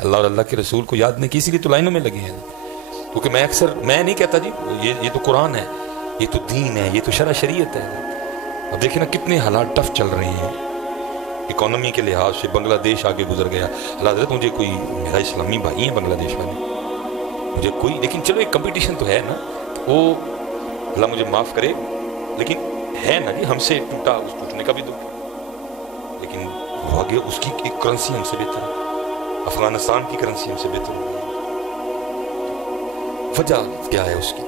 اللہ اور اللہ کے رسول کو یاد نہیں کی، اسی لیے تو لائنوں میں لگے ہیں. کیونکہ میں نہیں کہتا جی یہ تو قرآن ہے، یہ تو دین ہے، یہ تو شرع شریعت ہے. اب دیکھیں نا کتنے حالات ٹف چل رہے ہیں اکانومی کے لحاظ سے. بنگلہ دیش آگے گزر گیا. اللہ حضرت مجھے کوئی میرا اسلامی بھائی ہیں بنگلہ دیش والے، مجھے کوئی، لیکن چلو ایک کمپٹیشن تو ہے نا، وہ اللہ مجھے معاف کرے لیکن ہے نا جی، ہم سے ٹوٹا، اس ٹوٹنے کا بھی دکھ، لیکن وہ آگے اس کی ایک کرنسی ہم سے بہتر ہے، افغانستان کی کرنسی ہم سے بہتر ہے. وجہ کیا ہے اس کی؟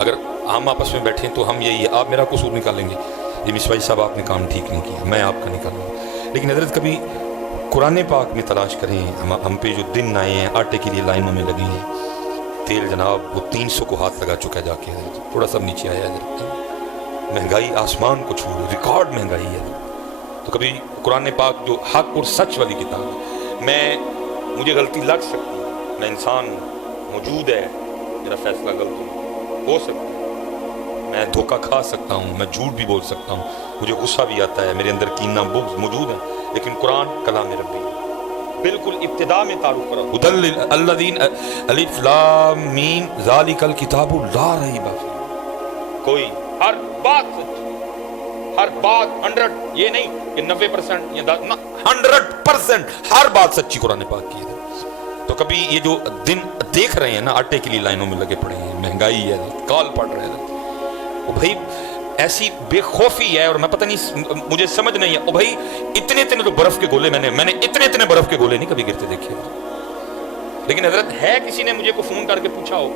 اگر ہم آپس میں بیٹھیں تو ہم یہی ہے، آپ میرا قصور نکالیں گے، یہ مصباحی صاحب آپ نے کام ٹھیک نہیں کیا، میں آپ کا نکالوں گا. لیکن حضرت کبھی قرآن پاک میں تلاش کریں. ہم پہ جو دن آئے ہیں آٹے کے لیے لائنوں میں لگے ہیں، تیل جناب وہ 300 کو ہاتھ لگا چکا جا کے حضرت، تھوڑا سا نیچے آیا حضرت. مہنگائی آسمان کو چھو، ریکارڈ مہنگائی ہے. تو کبھی قرآن پاک جو حق اور سچ والی کتاب ہے، مجھے غلطی لگ سکتی ہے، میں انسان موجود ہے، میرا فیصلہ غلط ہو سکتا ہے، میں دھوکہ کھا سکتا ہوں، میں جھوٹ بھی بول سکتا ہوں، مجھے غصہ بھی آتا ہے، میرے اندر کینہ بغض موجود ہے، لیکن قرآن کلام ربی بالکل ابتدا میں تعارف کرا، ہدی للذین الف لام میم ذالک الکتاب لا ریب فیہ. کوئی ہر بات سچ، ہر بات 100، یہ نہیں کہ 90% یا 100% ہر بات سچی قرآن پاک کی ہے. تو کبھی یہ جو دن دیکھ رہے ہیں نا آٹے کے لیے لائنوں میں لگے پڑے ہیں، مہنگائی ہے، کال پڑ رہے ہیں، وہ بھائی ایسی بے خوفی ہے، اور میں پتہ نہیں مجھے سمجھ نہیں ہے، او بھائی اتنے تو برف کے گولے میں نے اتنے برف کے گولے نہیں کبھی گرتے دیکھے. لیکن حضرت ہے کسی نے مجھے کو فون کر کے پوچھا ہو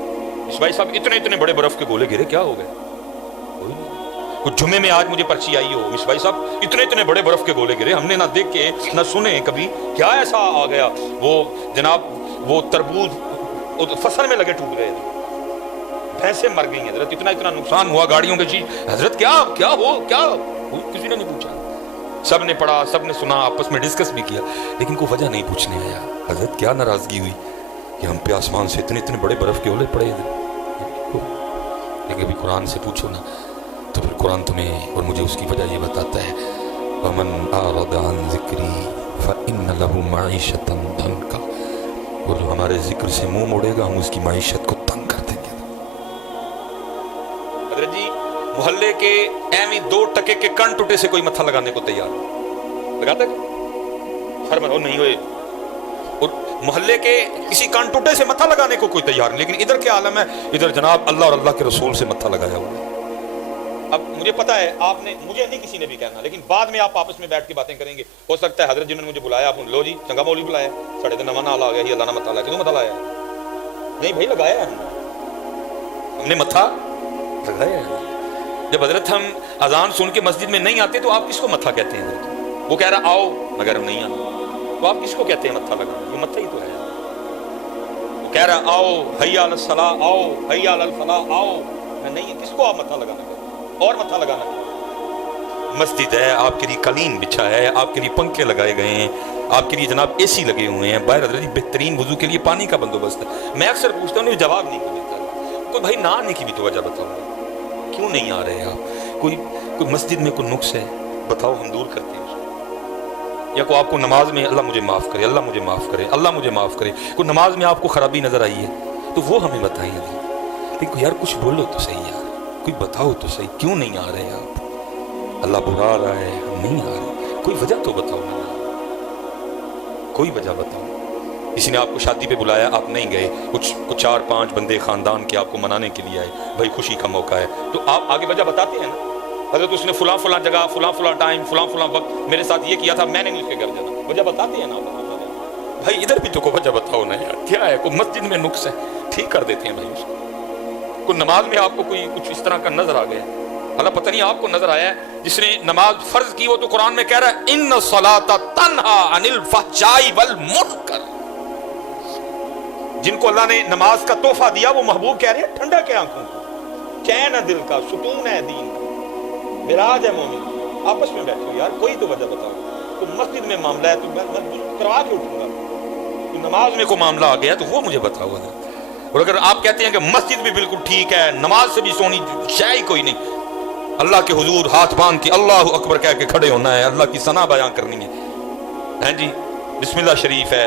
مصباحی صاحب اتنے بڑے برف کے گولے گرے کیا ہو گئے؟ کچھ جمعے میں آج مجھے پرچی آئی ہو مصباحی صاحب اتنے بڑے برف کے گولے گرے، ہم نے نہ دیکھ کے نہ سنے کبھی، کیا ایسا آ گیا؟ وہ جناب وہ تربوز فصل میں لگے ٹوٹ گئے، بھینسیں مر گئی ہیں حضرت، اتنا نقصان ہوا گاڑیوں کے چیز. حضرت کیا کسی نے نہیں پوچھا، سب نے پڑھا، سب نے سنا، آپس میں ڈسکس بھی کیا، لیکن کوئی وجہ نہیں پوچھنے آیا. حضرت کیا ناراضگی ہوئی کہ ہم پہ آسمان سے اتنے بڑے برف کے اولے پڑے ہیں؟ لیکن ابھی قرآن سے پوچھو نا تو پھر قرآن تمہیں اور مجھے اس کی وجہ یہ بتاتا ہے، وَمَنْ أَعْرَضَ عَنْ ذِكْرِي فَإِنَّ لَهُ مَعِيشَةً ضَنْكَ. اور جو ہمارے ذکر سے منہ موڑے گا ہم اس کی معیشت کو تنگ کر دیں گے. حضرت جی محلے کے ایمی 2 ٹکے کے کن ٹوٹے سے کوئی متھا لگانے کو تیار لگاتا ہے؟ فرمایا نہیں ہوئے. اور محلے کے کسی کن ٹوٹے سے متھا لگانے کو کوئی تیار نہیں، لیکن ادھر کیا عالم ہے، ادھر جناب اللہ اور اللہ کے رسول سے متھا لگایا ہوا ہے. اب مجھے پتا ہے آپ نے، مجھے نہیں کسی نے بھی کہنا، لیکن بعد میں آپ آپس میں بیٹھ کے باتیں کریں گے. ہو سکتا ہے حضرت جنہوں نے مجھے بلایا آپ لو جی چنگا مولوی بلایا ساڑھے دن نواں نال آ گیا ہی اللہ نے متھا لایا. کیوں متھا لایا؟ نہیں بھائی لگایا ہے ہم نے متھا لگایا ہے. جب حضرت ہم اذان سن کے مسجد میں نہیں آتے تو آپ کس کو متھا کہتے ہیں حضرت؟ وہ کہہ رہا آؤ مگر ہم نہیں آنا، تو آپ کس کو کہتے ہیں متھا لگانا؟ یہ متھا ہی تو ہے. وہ کہہ رہا آؤ حیا علی الصلاۃ، آؤ حیا علی الفلاح، آؤ، میں نہیں، کس کو آپ متھا لگانا کہتے ہیں؟ اور متھا لگانا کہتے ہیں. مسجد ہے، آپ کے لیے قالین بچھا ہے، آپ کے لیے پنکھے لگائے گئے ہیں، آپ کے لیے جناب اے سی لگے ہوئے ہیں، باہر حضرت بہترین وضو کے لیے پانی کا بندوبست ہے. میں اکثر پوچھتا ہوں جواب نہیں دیتا، کوئی بھائی نہ آنے کی بھی تو وجہ بتاؤ، کیوں نہیں آ رہے آپ؟ کوئی مسجد میں کوئی نقص ہے بتاؤ، ہم دور کرتے ہیں. یا کوئی آپ کو نماز میں اللہ مجھے معاف کرے، اللہ مجھے معاف کرے، اللہ مجھے معاف کرے، کوئی نماز میں آپ کو خرابی نظر آئی ہے تو وہ ہمیں بتائیے. لیکن یار کچھ بولو تو صحیح یار، کوئی بتاؤ تو صحیح، کیوں نہیں آ رہے آپ؟ اللہ بلا رہا ہے ہم نہیں آ رہے، کوئی وجہ تو بتاؤ، کوئی وجہ بتاؤ. کسی نے آپ کو شادی پہ بلایا آپ نہیں گئے، کچھ 4-5 بندے خاندان کے آپ کو منانے کے لیے آئے، بھائی خوشی کا موقع ہے، تو آپ آگے وجہ بتاتے ہیں نا. حضرت اس نے فلاں جگہ فلاں ٹائم فلاں وقت میرے ساتھ یہ کیا تھا، میں نے نہیں اس کے گھر جانا، وجہ بتاتے ہیں نا. بھائی ادھر بھی تو کوئی وجہ بتاؤ نا یار، کیا ہے؟ کوئی مسجد میں نقص ہے ٹھیک کر دیتے ہیں بھائی اس کو. کوئی نماز میں آپ کو کوئی کچھ اس طرح کا نظر آ گیا، اللہ پتہ نہیں آپ کو نظر آیا ہے. جس نے نماز فرض کی وہ تو قرآن میں کہہ رہا ہے ان الصلاۃ تنہا عن الفحشاء والمنکر. جن کو اللہ نے نماز کا تحفہ دیا وہ محبوب کہہ رہے ہیں ٹھنڈا کے آنکھوں کا، چین ہے دل کا، سکون ہے دین کا، معراج ہے مومن. آپس میں بیٹھو یار، کوئی تو وجہ بتاؤ. تو مسجد میں معاملہ ہے تو میں کروا کے اٹھوں گا، نماز میں کوئی معاملہ آ گیا تو وہ مجھے بتاؤ. اور اگر آپ کہتے ہیں کہ مسجد بھی بالکل ٹھیک ہے، نماز سے بھی سونی شے ہی کوئی نہیں، اللہ کے حضور ہاتھ باندھ کے اللہ اکبر کہہ کے کھڑے ہونا ہے، اللہ کی ثنا بیان کرنی ہے جی، بسم اللہ شریف ہے،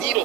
0।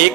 1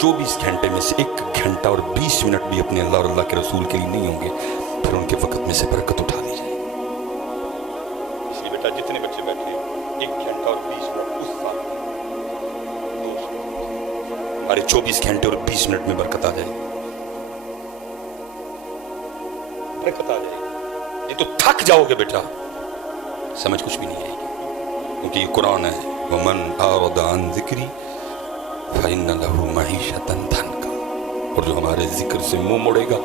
24 گھنٹے میں سے 1 گھنٹہ اور 20 منٹ بھی اپنے اللہ اور اللہ کے رسول کے لیے نہیں ہوں گے، پھر ان کے وقت میں سے برکت اٹھا لی جائے۔ اس لیے بیٹا جتنے بچے بیٹھے ہیں 1 گھنٹہ اور 20 منٹ اس سال ہمارے 24 گھنٹے اور 20 منٹ میں برکت آ جائے، برکت آ جائے گی۔ یہ تو تھک جاؤ گے بیٹا، سمجھ کچھ بھی نہیں آئے گی، کیونکہ یہ قرآن ہے، وَمَنْ أَعْرَضَ عَنْ ذِكْرِي فَإِنَّ لَهُ مَعِيشَةً ضَنْكًا، اور جو ہمارے ذکر سے منہ موڑے گا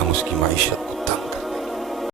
ہم اس کی معیشت